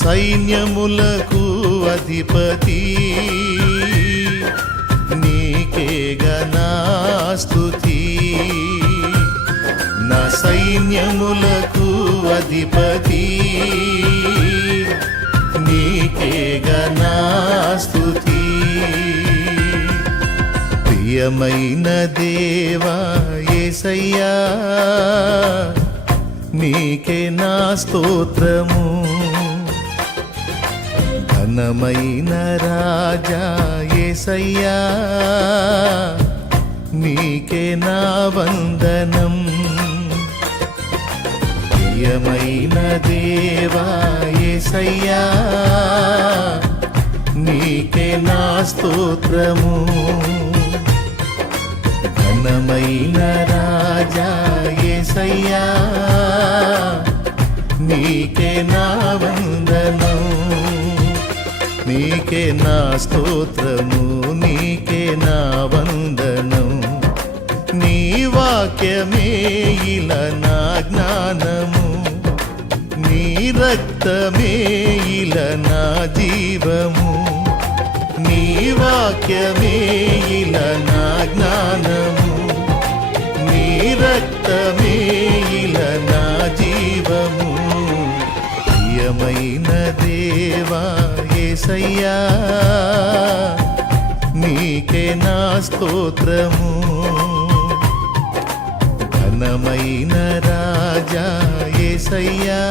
సైన్యములకు అధిపతి నీకేగా నా స్తుతి. నా సైన్యములకు అధిపతి నీకేగా నా స్తుతి. ప్రియమైన దేవా యేసయ్యా నీకే నా స్తోత్రము. ఘనమైన రాజా యేసయ్యా నీకే నా వందనం. ప్రియమైన దేవా యేసయ్యా నీకే నా స్తోత్రము. ఘనమైన రాజా యేసయ్యా నీకే నా వందనం. నీకే నా స్తోత్రము, నీకే నా వందనం. నీ వాక్యమే ఇలా నా జ్ఞానము, నీ రక్తమే ఇలా నా జీవము. నీ వాక్యమే ఇలా నా జ్ఞానము, నీ రక్తమే ఇలా నా జీవము. ప్రియమైన దేవా యేసయ్యా నీకే నా స్తోత్రము. ఘనమైన రాజా యేసయ్యా